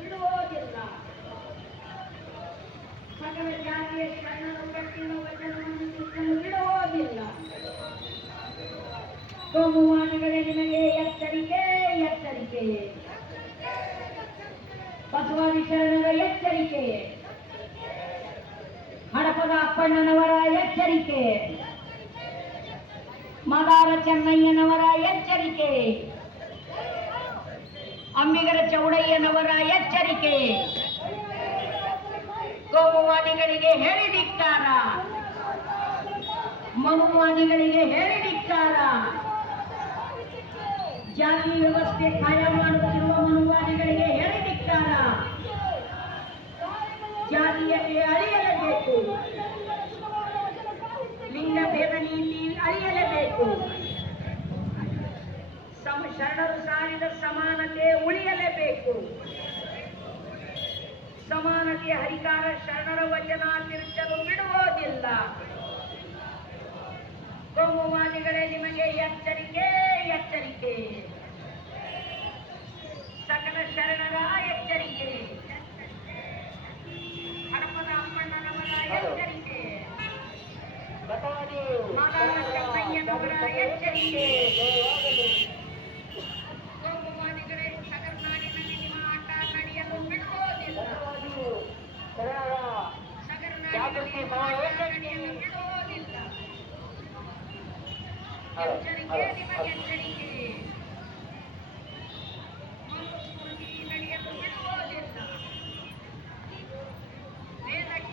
ಬಿಡುವುದಿಲ್ಲ. ಸಕಲ ಜಾತಿಯ ಶರಣರು ಕಟ್ಟಿನ ವಚನವನ್ನು ಬಿಡುವುದಿಲ್ಲ. ಸೋಮವಾರಗಳೇ ನಿಮಗೆ ಎಚ್ಚರಿಕೆ, ಎಚ್ಚರಿಕೆ. ಬಸವಾದಿ ಶರಣರ ಎಚ್ಚರಿಕೆ, ಹಡಪದ ಅಪ್ಪಣ್ಣನವರ ಎಚ್ಚರಿಕೆ, ಮದಾರ ಚೆನ್ನಯ್ಯನವರ ಎಚ್ಚರಿಕೆ, ಅಂಬಿಗರ ಚೌಡಯ್ಯನವರ ಎಚ್ಚರಿಕೆ. ಕೋಮುವಾದಿಗಳಿಗೆ ಹೇಳಿ ಧಿಕ್ಕಾರ, ಮನುವಾದಿಗಳಿಗೆ ಹೇಳಿ ಧಿಕ್ಕಾರ. ಜಾತಿ ವ್ಯವಸ್ಥೆ ಕಾಯಂ ಮಾಡುತ್ತಿರುವ ಮನುವಾದಿಗಳಿಗೆ ಹೇಳಿ ಧಿಕ್ಕಾರ. ಜಾತಿಯತೆ ಅಳಿಯಲೇಬೇಕು, ಲಿಂಗ ಭೇದ ನೀತಿ ಅಳಿಯಲೇಬೇಕು. ಶರಣರು ಸಾರಿದ ಸಮಾನತೆ ಉಳಿಯಲೇಬೇಕು. ಸಮಾನತೆಯ ಹರಿಕಾರ ಶರಣರ ವಚನ ತಿರುಚಲು ಬಿಡುವುದಿಲ್ಲ. ಕೋಮುವಾದಿಗಳೇ ನಿಮಗೆ ಎಚ್ಚರಿಕೆ, ಎಚ್ಚರಿಕೆ. ಸಕಲ ಶರಣರ ಎಚ್ಚರಿಕೆ, ಹಡಪದ ಅಪ್ಪಣ್ಣನವರ ಎಚ್ಚರಿಕೆ, ಮದಾರ ಚೆನ್ನಯ್ಯನವರ ಎಚ್ಚರಿಕೆ. ಕೋಮುವಾದಿಗಳೇ ಸಗರ್ನಾಡಿನಲ್ಲಿ ನಿಮ್ಮ ಆಟ ನಡೆಯಲು ಬಿಡುವುದಿಲ್ಲ. ಸಗರ್ನಾಡಿನಲ್ಲಿ ನಡೆಯಲು ಬಿಡುವುದಿಲ್ಲ. ಎಚ್ಚರಿಕೆ, ನಿಮಗೆ ಎಚ್ಚರಿಕೆ.